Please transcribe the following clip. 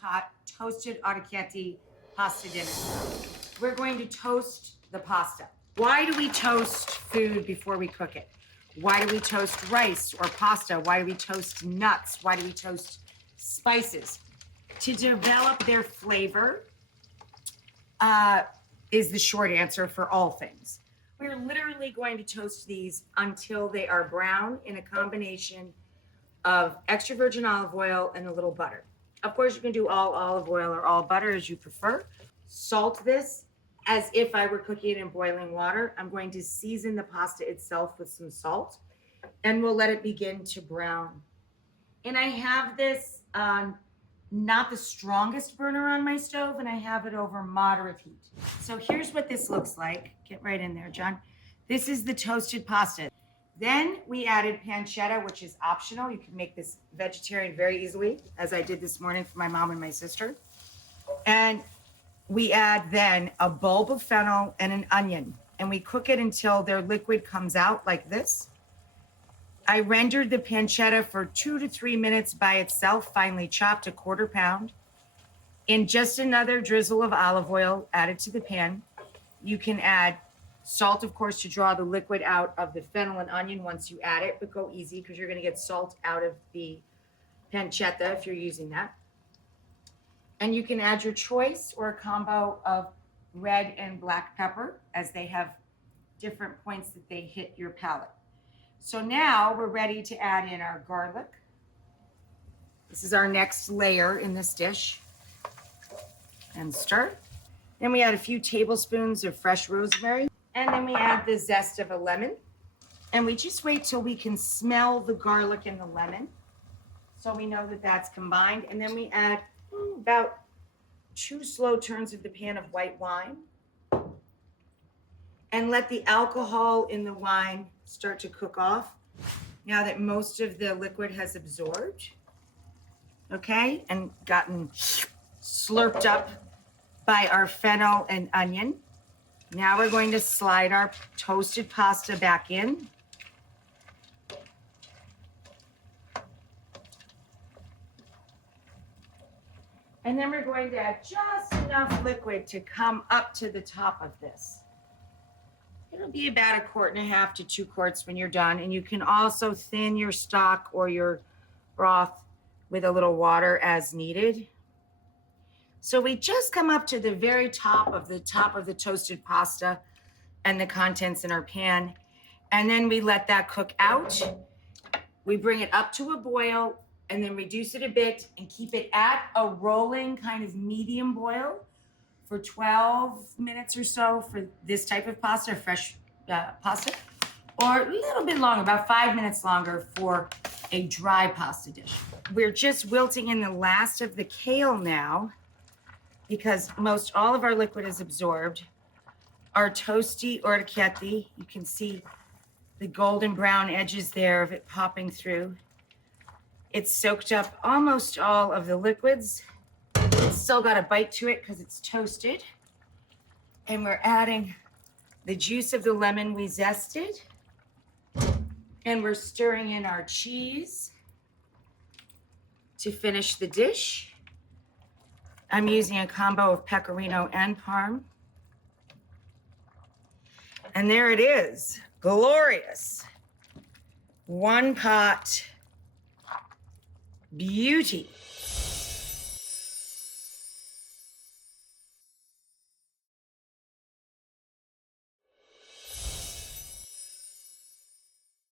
pot toasted orecchiette pasta dinner. We're going to toast the pasta. Why do we toast food before we cook it? Why do we toast rice or pasta? Why do we toast nuts? Why do we toast spices? To develop their flavor is the short answer for all things. We're literally going to toast these until they are brown in a combination of extra virgin olive oil and a little butter. Of course, you can do all olive oil or all butter as you prefer. Salt this as if I were cooking it in boiling water. I'm going to season the pasta itself with some salt, and we'll let it begin to brown. And I have this not the strongest burner on my stove, and I have it over moderate heat. So here's what this looks like. Get right in there, John. This is the toasted pasta. Then we added pancetta, which is optional. You can make this vegetarian very easily, as I did this morning for my mom and my sister. And we add then a bulb of fennel and an onion, and we cook it until their liquid comes out like this. I rendered the pancetta for 2 to 3 minutes by itself, finely chopped, a 1/4 pound. In just another drizzle of olive oil added to the pan. You can add salt, of course, to draw the liquid out of the fennel and onion once you add it, but go easy because you're going to get salt out of the pancetta if you're using that. And you can add your choice or a combo of red and black pepper, as they have different points that they hit your palate. So now we're ready to add in our garlic. This is our next layer in this dish. And stir. Then we add a few tablespoons of fresh rosemary. And then we add the zest of a lemon. And we just wait till we can smell the garlic and the lemon, so we know that that's combined. And then we add about 2 slow turns of the pan of white wine. And let the alcohol in the wine start to cook off now that most of the liquid has absorbed, okay, and gotten slurped up by our fennel and onion. Now we're going to slide our toasted pasta back in. And then we're going to add just enough liquid to come up to the top of this. It'll be about 1.5 quarts to 2 quarts when you're done. And you can also thin your stock or your broth with a little water as needed. So we just come up to the very top of the toasted pasta and the contents in our pan. And then we let that cook out. We bring it up to a boil and then reduce it a bit and keep it at a rolling kind of medium boil for 12 minutes or so for this type of pasta, fresh pasta, or a little bit longer, about 5 minutes longer for a dry pasta dish. We're just wilting in the last of the kale now because most all of our liquid is absorbed. Our toasty orecchiette, you can see the golden brown edges there of it popping through. It's soaked up almost all of the liquids. It's still got a bite to it because it's toasted. And we're adding the juice of the lemon we zested. And we're stirring in our cheese to finish the dish. I'm using a combo of pecorino and parm. And there it is, glorious. One pot beauty.